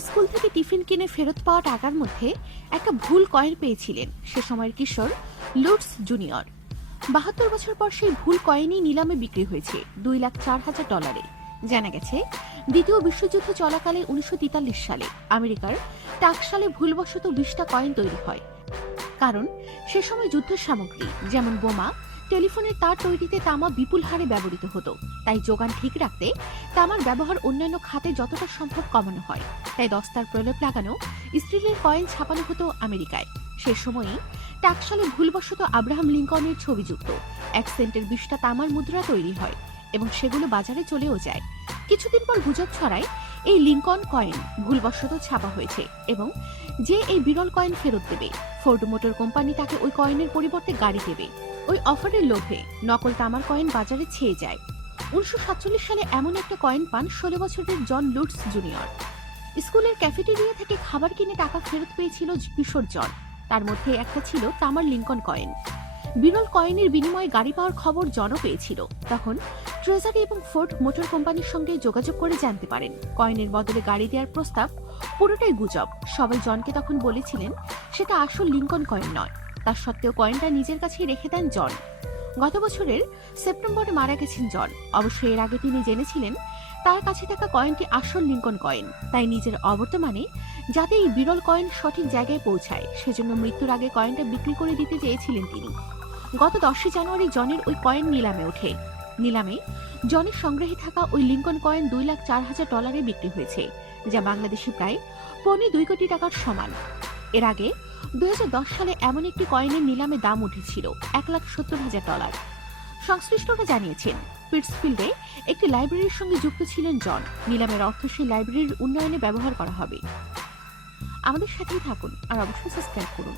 School থেকে tiffin কিনে ফেরত পাওয়া টাকার মধ্যে একটা ভুল কয়েন পেয়েছিলেন সে সময়ের কিশোর লুটস জুনিয়র। ৭২ বছর পর সেই ভুল কয়েনই নিলামে বিক্রি হয়েছে $2,04,000। জানা গেছে, দ্বিতীয় বিশ্বযুদ্ধ চলাকালে ১৯৪৩ সালে আমেরিকার টাকশালে ভুলবশত ২০টা কয়েন তৈরি হয়। কারণ সে সময় যুদ্ধ সামগ্রী যেমন বোমা, টেলিফোনের তার তৈরিতে তামা বিপুল হারে ব্যবহৃত হতো। তাই যোগান ঠিক রাখতে তামার ব্যবহার অন্যান্য খাতে যতটা সম্ভব কমানো হয়। তাই দস্তার প্রলেপ লাগানো স্টিলের কয়েন ছাপানো হতো আমেরিকায়। সে সময়ই টাকশালে ভুলবশত আব্রাহাম লিঙ্কনের ছবিযুক্ত ১ সেন্টের ২০টা তামার মুদ্রা তৈরি হয় এবং সেগুলো বাজারে চলেও যায়। কিছুদিন পর গুজব ছড়ায় এই লিঙ্কন কয়েন ভুলবশত ছাপা হয়েছে এবং যে এই বিরল কয়েন ফেরত দেবে, ফোর্ড মোটর কোম্পানি তাকে ওই কয়েনের পরিবর্তে গাড়ি দেবে। ওই অফারের লোভে নকল তামার কয়েন বাজারে ছেয়ে যায়। ১৯৪৭ সালে এমন একটা কয়েন পান ১৬ বছরের জন লুটস জুনিয়র। স্কুলের ক্যাফেটেরিয়া থেকে খাবার কিনে টাকা ফেরত পেয়েছিল কিশোর জন। তার মধ্যে একটা ছিল তামার লিঙ্কন কয়েন। বিরল কয়েনের বিনিময়ে গাড়ি পাওয়ার খবর জনও পেয়েছিল। তখন ট্রেজারি এবং ফোর্ড মোটর কোম্পানির সঙ্গে যোগাযোগ করে জানতে পারেন কয়েনের বদলে গাড়ি দেওয়ার প্রস্তাব পুরোটাই গুজব। সবাই জনকে তখন বলেছিলেন সেটা আসল লিঙ্কন কয়েন নয়। তা সত্ত্বেও কয়েনটা নিজের কাছেই রেখে দেন জন। গত বছরের সেপ্টেম্বরে মারা গেছেন জন। অবশ্য এর আগে তিনি জেনেছিলেন তার কাছে থাকা কয়েনটি আসল লিঙ্কন কয়েন। তাই নিজের অবর্তমানে যাতে এই বিরল কয়েন সঠিক জায়গায় পৌঁছায় সেজন্য মৃত্যুর আগে কয়েনটা বিক্রি করে দিতে চেয়েছিলেন তিনি। গত ১০ জানুয়ারি জনের ওই কয়েন নিলামে ওঠে। নিলামে জনের সংগ্রহে থাকা ওই লিঙ্কন কয়েন $2,04,000 বিক্রি হয়েছে, যা বাংলাদেশে প্রায় ২.২ কোটি টাকার সমান। এর আগে ২০১০ সালে এমন একটি কয়েনের নিলামে দাম উঠেছিল $1,70,000। সংশ্লিষ্টরা জানিয়েছেন পিটসফিল্ডে একটি লাইব্রেরির সঙ্গে যুক্ত ছিলেন জন। নিলামের অর্থ সেই লাইব্রেরির উন্নয়নে ব্যবহার করা হবে। আমাদের সাথেই থাকুন আর অবশ্যই সাবস্ক্রাইব করুন।